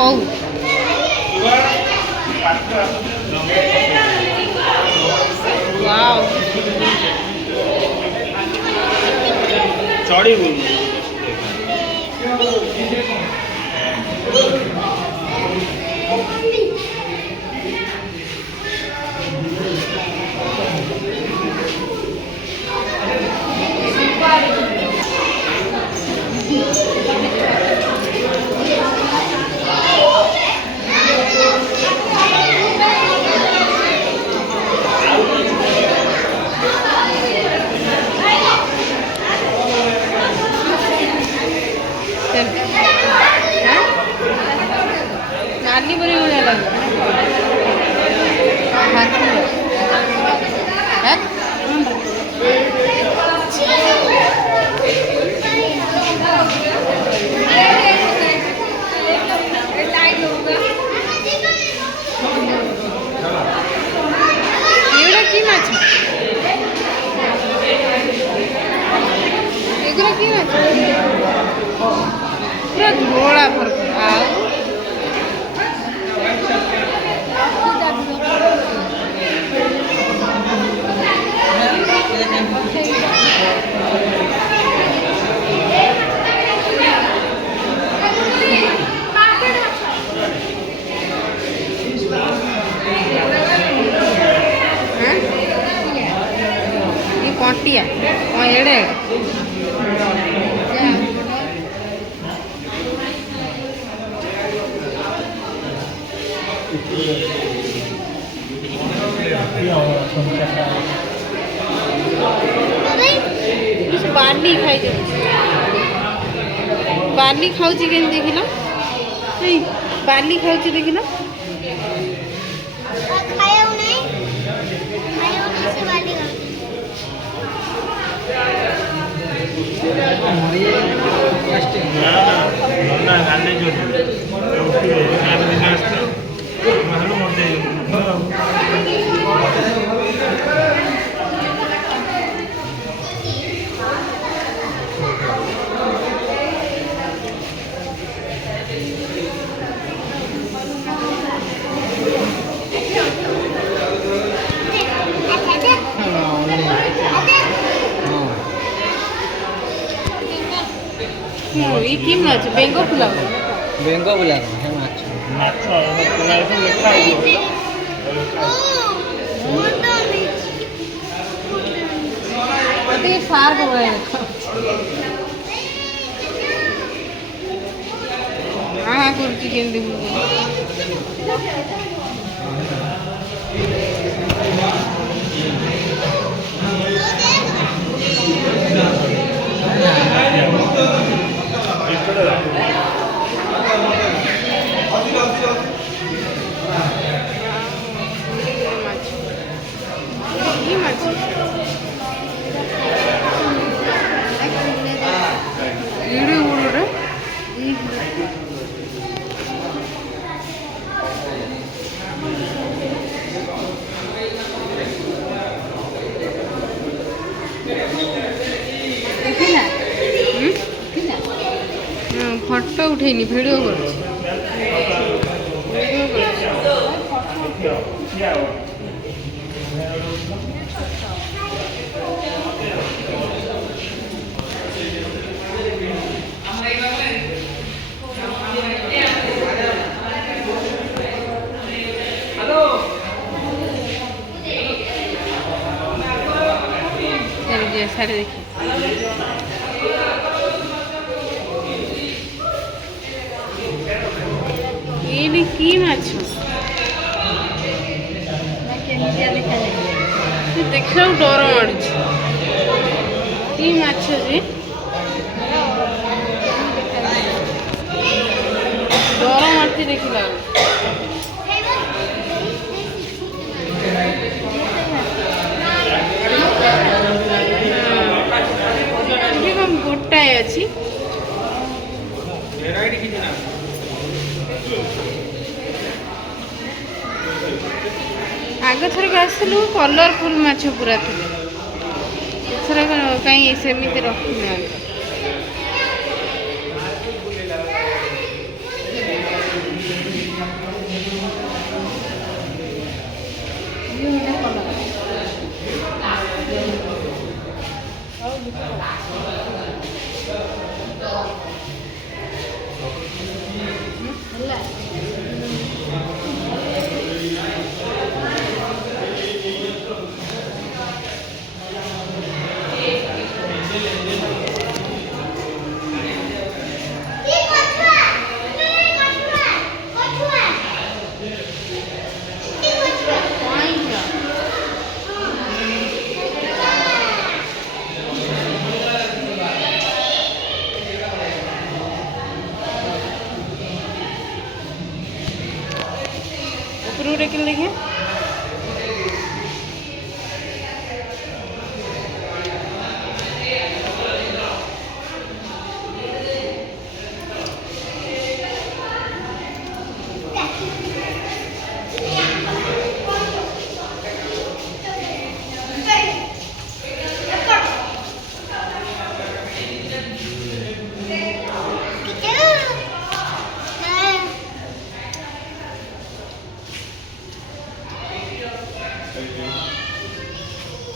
कौ वाव चढ़ी नानी बड़ी बढ़िया लगे की माछ एगुला की माछ पूरा धोला फरक कंटिया एड़े बार्ली खाई बार्ली खाऊ देख ना बार्ली खाऊ देख ना ये की माछ बेंगो फुलाव बेंगो बुलाग है माछ माछ पुरा से लेखा है अते सार हो गए हां कुर्ती केंदी फोटो उठेनी वीडियो कर सारे देखिए ये की माछ देखा डर माड़ की माछ जे डर मारती देखला गोटाए अच्छी आग थर आसलु कलरफुल माछ पूरा थे कहीं सेमती रखी ना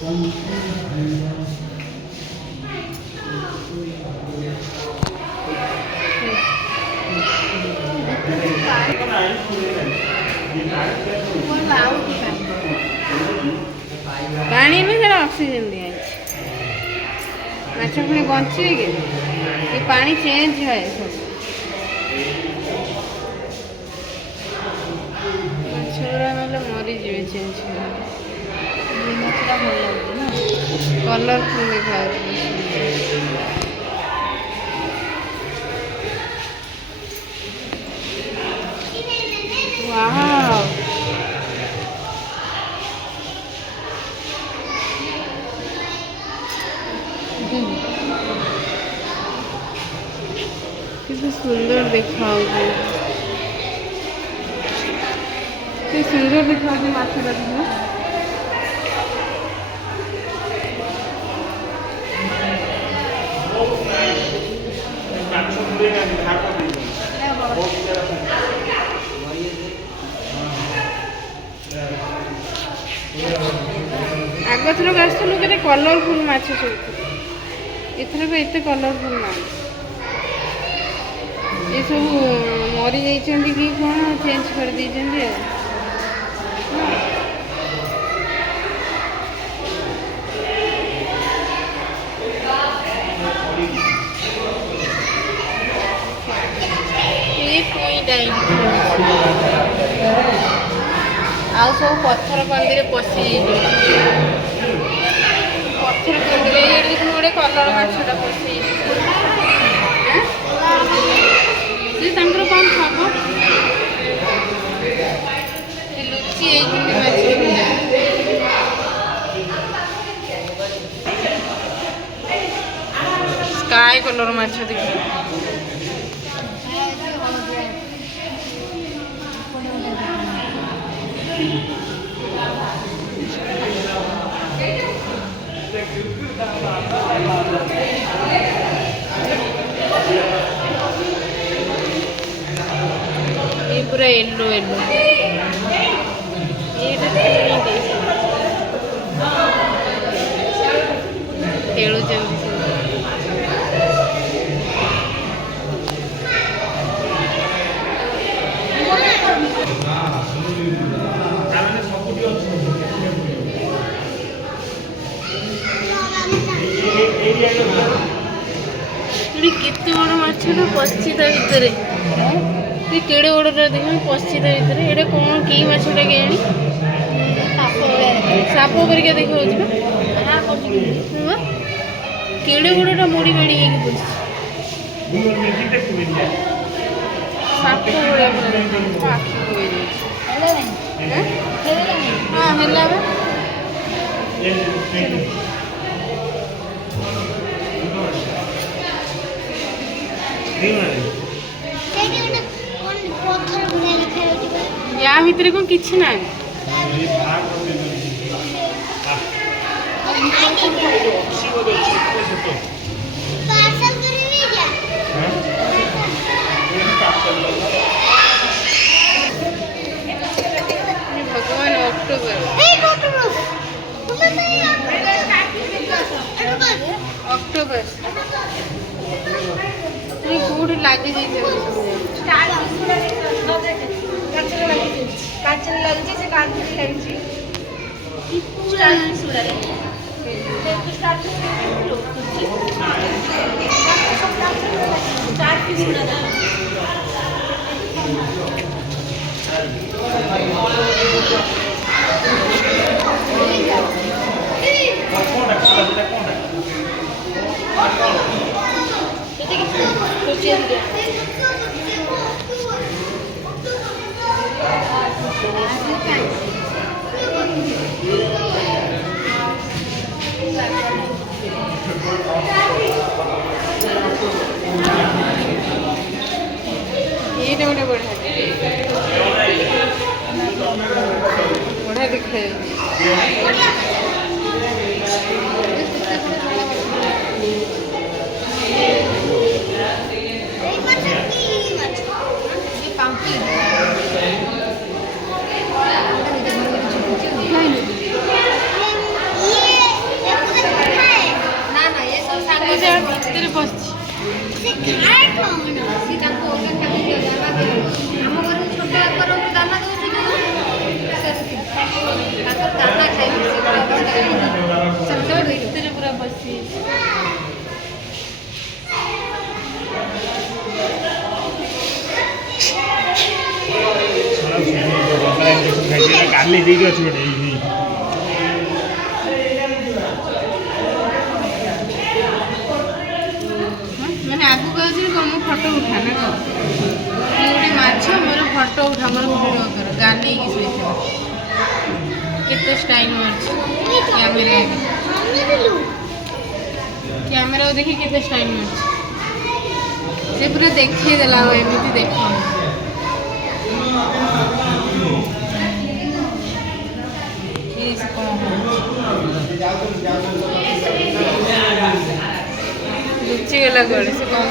पानी में जरा ऑक्सीजन दिया माछ पुणी बचे कि ये पानी चेंज है सब माछ गुरा मतलब मरीजे चेंज कलरफुल देखा वाह कितना सुंदर देखा सुंदर देखा माछ लगे आग थरक आसलु के कलरफुल माछ सब एथरक एत कलरफुल ना ये सब मरी जाइछन्ति कि कौन चेंज कर देइछन्ति ये कोई डाइन आ सब पत्थर कंदी पशि पत्थर कंदी ये गोटे कलर माछटा पशि कौन खब लुचि स्काई कलर माछ देख ये पूरा येलो येलो खेलुचंदी केते बड़ माछटा पशि ता भितर केड़े बड़ा देख पशि ता भितर ये कौन कि माछटा के साप परिका देखा केड़े बड़ा मोड़ी माड़ी साप हाँ या भितर कौन किसी ना भगवान अक्टोबर कौट लगे ये गोटे बढ़िया दिखे ଚାଲି ଦେଇକି ଅଛି ଗୋଟେ ଏଇ ମାନେ ଆଗକୁ ଆଉଚି କଣ ମୋ ଫଟୋ ଉଠା ନା କଣ କି ଗୋଟେ ମାଛ ମୋର ଫଟୋ ଉଠା ମୋର ଭିଡ଼ିଓ କର ଗାନେଇକି ଶୋଇଥିଲା କେତେ ଷ୍ଟାଇଲ ମାରୁଛି କ୍ୟାମେରା ଦେଖି କେତେ ଷ୍ଟାଇଲ ମାରୁଛି ସେ ପୁରା ଦେଖେଇ ଦେଲା ଆଉ ଏମିତି ଦେଖ ଲୁଚିଗଲା କୁଆଡ଼େ ସେ କଣ